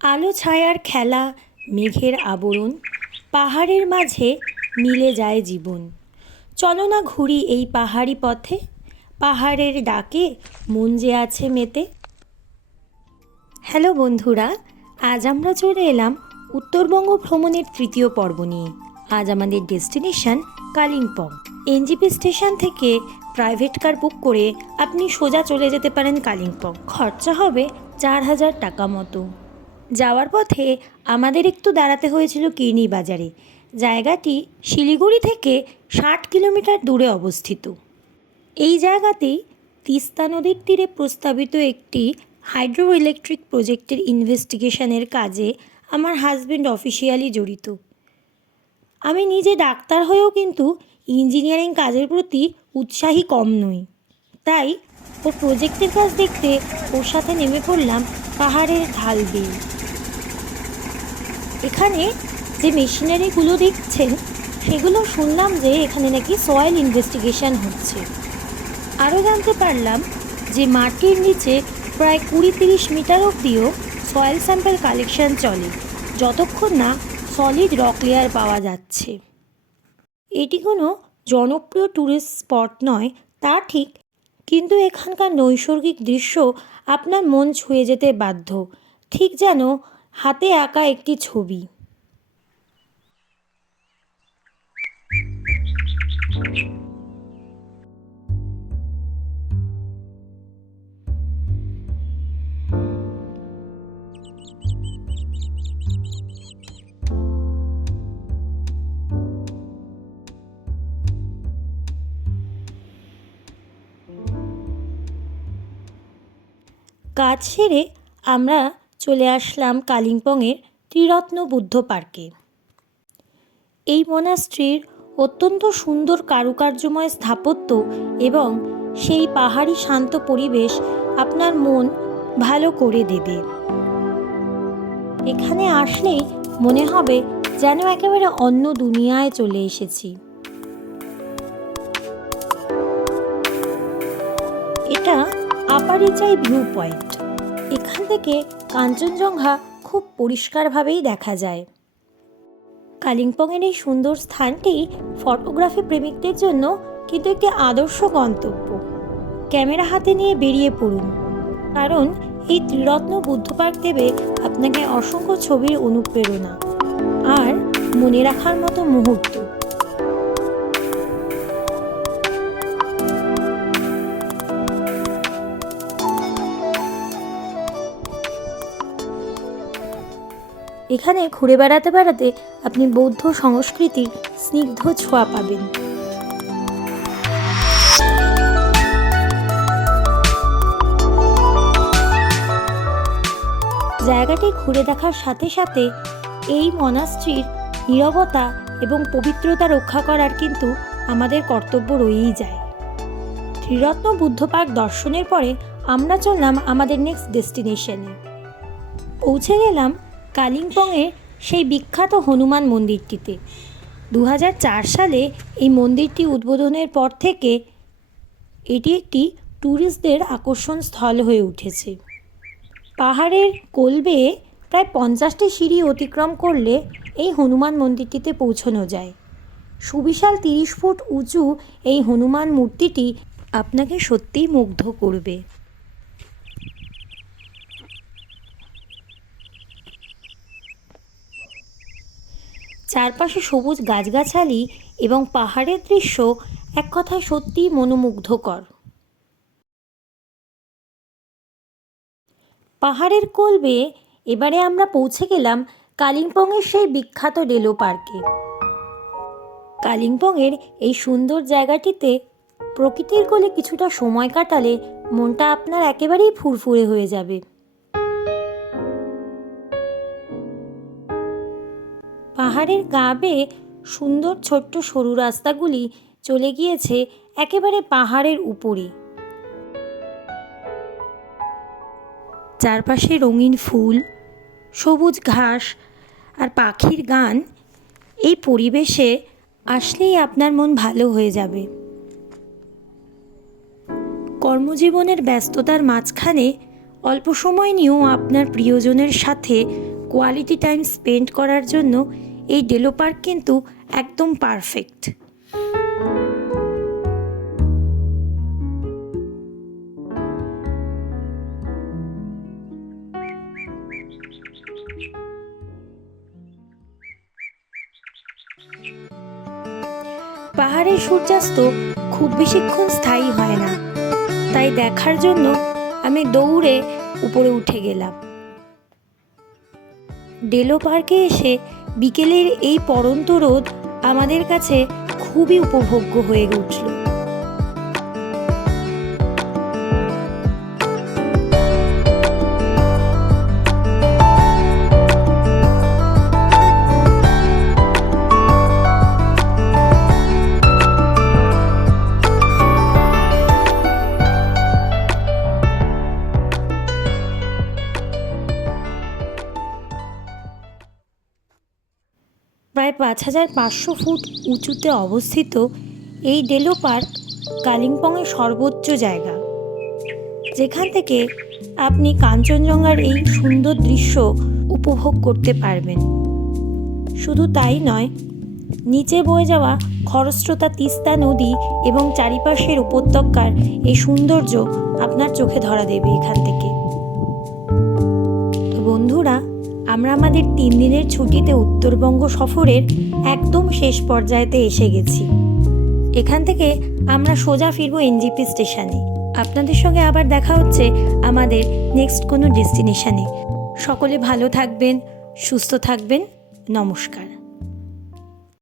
আলো ছায়ার খেলা, মেঘের আবরণ, পাহাড়ের মাঝে মিলে যায় জীবন। চলো না ঘুরি এই পাহাড়ি পথে, পাহাড়ের ডাকে মন যে আছে মেতে। হ্যালো বন্ধুরা, আজ আমরা চলে এলাম উত্তরবঙ্গ ভ্রমণের তৃতীয় পর্ব নিয়ে। আজ আমাদের ডেস্টিনেশন কালিম্পং। এনজিপি স্টেশন থেকে প্রাইভেট কার বুক করে আপনি সোজা চলে যেতে পারেন কালিম্পং। খরচা হবে 4,000 টাকা মতো। যাওয়ার পথে আমাদের একটু দাঁড়াতে হয়েছিল কিরনি বাজারে। জায়গাটি শিলিগুড়ি থেকে 60 কিলোমিটার দূরে অবস্থিত। এই জায়গাতেই তিস্তা নদীর তীরে প্রস্তাবিত একটি হাইড্রো ইলেকট্রিক প্রজেক্টের ইনভেস্টিগেশনের কাজে আমার হাজব্যান্ড অফিসিয়ালি জড়িত। আমি নিজে ডাক্তার হয়েও কিন্তু ইঞ্জিনিয়ারিং কাজের প্রতি উৎসাহী কম নই। তাই ওর প্রজেক্টের কাজ দেখতে ওর সাথে নেমে পড়লাম পাহাড়ের ঢাল বেয়ে। এখানে যে মেশিনারিগুলো দেখছেন সেগুলো শুনলাম যে এখানে নাকি সয়েল ইনভেস্টিগেশন হচ্ছে। আরও জানতে পারলাম যে মাটির নিচে প্রায় 20-30 মিটার অবধিও সয়েল স্যাম্পল কালেকশন চলে, যতক্ষণ না সলিড রক লেয়ার পাওয়া যাচ্ছে। এটি কোনো জনপ্রিয় ট্যুরিস্ট স্পট নয় তা ঠিক, কিন্তু এখানকার নৈসর্গিক দৃশ্য আপনার মন ছুঁয়ে যেতে বাধ্য, ঠিক যেন হাতে আঁকা একটি ছবি। কাজ সেরে আমরা চলে আসলাম কালিম্পংয়ের ত্রিরত্ন বুদ্ধ পার্কে। এই মনাস্ট্রির অত্যন্ত সুন্দর কারুকার্যময় স্থাপত্য এবং সেই পাহাড়ি শান্ত পরিবেশ আপনার মন ভালো করে দেবে। এখানে আসলেই মনে হবে যেন একেবারে অন্য দুনিয়ায় চলে এসেছি। এটা আপারিচাই ভিউ পয়েন্ট। এখান থেকে কাঞ্চনজঙ্ঘা খুব পরিষ্কারভাবেই দেখা যায়। কালিম্পংয়ের এই সুন্দর স্থানটি ফটোগ্রাফি প্রেমিকদের জন্য কিন্তু একটি আদর্শ গন্তব্য। ক্যামেরা হাতে নিয়ে বেরিয়ে পড়ুন, কারণ এই ত্রিরত্ন বুদ্ধ পার্ক দেবে আপনাকে অসংখ্য ছবির অনুপ্রেরণা আর মনে রাখার মতো মুহূর্ত। এখানে ঘুরে বেড়াতে বেড়াতে আপনি বৌদ্ধ সংস্কৃতির স্নিগ্ধ ছোঁয়া পাবেন। জায়গাটি ঘুরে দেখার সাথে সাথে এই মনাস্ট্রির নীরবতা এবং পবিত্রতা রক্ষা করার কিন্তু আমাদের কর্তব্য রয়েই যায়। ত্রিরত্ন বুদ্ধ পার্ক দর্শনের পরে আমরা চললাম আমাদের নেক্সট ডেস্টিনেশনে। পৌঁছে গেলাম কালিম্পংয়ের সেই বিখ্যাত হনুমান মন্দিরটিতে। 2004 সালে এই মন্দিরটি উদ্বোধনের পর থেকে এটি একটি ট্যুরিস্টদের আকর্ষণ স্থল হয়ে উঠেছে। পাহাড়ের কোল বেয়ে প্রায় 50টি সিঁড়ি অতিক্রম করলে এই হনুমান মন্দিরটিতে পৌঁছানো যায়। সুবিশাল 30 ফুট উঁচু এই হনুমান মূর্তিটি আপনাকে সত্যিই মুগ্ধ করবে। চারপাশে সবুজ গাছগাছালি এবং পাহাড়ের দৃশ্য এক কথায় সত্যিই মনোমুগ্ধকর। পাহাড়ের কোল বেয়ে এবারে আমরা পৌঁছে গেলাম কালিম্পংয়ের সেই বিখ্যাত ডেলো পার্কে। কালিম্পংয়ের এই সুন্দর জায়গাটিতে প্রকৃতির কোলে কিছুটা সময় কাটালে মনটা আপনার একেবারেই ফুরফুরে হয়ে যাবে। পাহাড়ের গা বেয়ে সুন্দর ছোট্ট সরু রাস্তাগুলি চলে গিয়েছে একেবারে পাহাড়ের উপরে। চারপাশে রঙিন ফুল, সবুজ ঘাস আর পাখির গান, এই পরিবেশে আসলেই আপনার মন ভালো হয়ে যাবে। কর্মজীবনের ব্যস্ততার মাঝখানে অল্প সময় নিয়েও আপনার প্রিয়জনের সাথে কোয়ালিটি টাইম স্পেন্ড করার জন্য এই ডেলো পার্ক কিন্তু একদম পারফেক্ট। পাহাড়ের সূর্যাস্ত খুব বেশিক্ষণ স্থায়ী হয় না, তাই দেখার জন্য আমি দৌড়ে উপরে উঠে গেলাম। ডেলো পার্কে এসে বিকেলের এই পড়ন্ত রোদ আমাদের কাছে খুবই উপভোগ্য হয়ে উঠল। প্রায় 5,500 ফুট উঁচুতে অবস্থিত এই ডেলো পার্ক কালিম্পংয়ের সর্বোচ্চ জায়গা, যেখান থেকে আপনি কাঞ্চনজঙ্ঘার এই সুন্দর দৃশ্য উপভোগ করতে পারবেন। শুধু তাই নয়, নিচে বয়ে যাওয়া খরস্রোতা তিস্তা নদী এবং চারিপাশের উপত্যকার এই সৌন্দর্য আপনার চোখে ধরা দেবে এখান থেকে। তো বন্ধুরা, আমরা আমাদের 3 দিনের ছুটিতে উত্তরবঙ্গ সফরের একদম শেষ পর্যায়েতে এসে গেছি। এখান থেকে আমরা সোজা ফিরবো এনজিপি স্টেশনে। আপনাদের সঙ্গে আবার দেখা হচ্ছে আমাদের নেক্সট কোনো ডেস্টিনেশনে। সকলে ভালো থাকবেন, সুস্থ থাকবেন। নমস্কার।